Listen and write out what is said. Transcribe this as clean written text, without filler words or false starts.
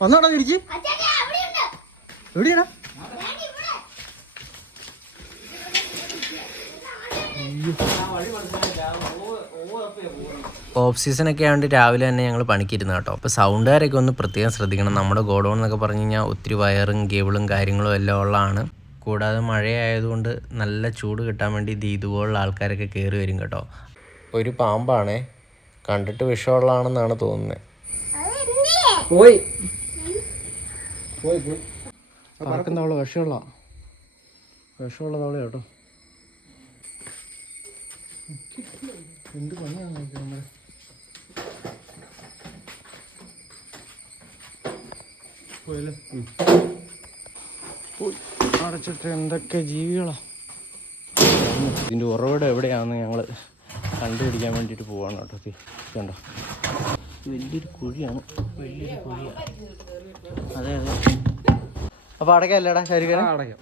വന്നോടാ തിരിച്ച്. എവിടെയാടാ? ഓഫ് സീസണൊക്കെ ആയതുകൊണ്ട് രാവിലെ തന്നെ ഞങ്ങൾ പണിക്കിരുന്നു കേട്ടോ. അപ്പോൾ സൗണ്ടുകാരൊക്കെ ഒന്ന് പ്രത്യേകം ശ്രദ്ധിക്കണം. നമ്മുടെ ഗോഡൗൺ എന്നൊക്കെ പറഞ്ഞു കഴിഞ്ഞാൽ ഒത്തിരി വയറും കേബിളും കാര്യങ്ങളും എല്ലാം ഉള്ളതാണ്. കൂടാതെ മഴയായതുകൊണ്ട് നല്ല ചൂട് കിട്ടാൻ വേണ്ടി ഇതുപോലുള്ള ആൾക്കാരൊക്കെ കയറി വരും കേട്ടോ. ഒരു പാമ്പാണേ, കണ്ടിട്ട് വിഷമുള്ളതാണെന്നാണ് തോന്നുന്നത്. പറക്കുന്ന തവള വിഷമുള്ള തവള കേട്ടോ. എന്ത് പണിയാണ് നമ്മുടെ അടച്ചിട്ട് എന്തൊക്കെ ജീവികളാ. ഇതിൻ്റെ ഉറവിടം എവിടെയാണെന്ന് ഞങ്ങൾ കണ്ടുപിടിക്കാൻ വേണ്ടിയിട്ട് പോവാണ് കേട്ടോ. കണ്ടോ, വലിയൊരു കുഴിയാണ്. അതെ. അപ്പോൾ അടയ്ക്കല്ലേടാ ശരിക്കും? അടയ്ക്കാം.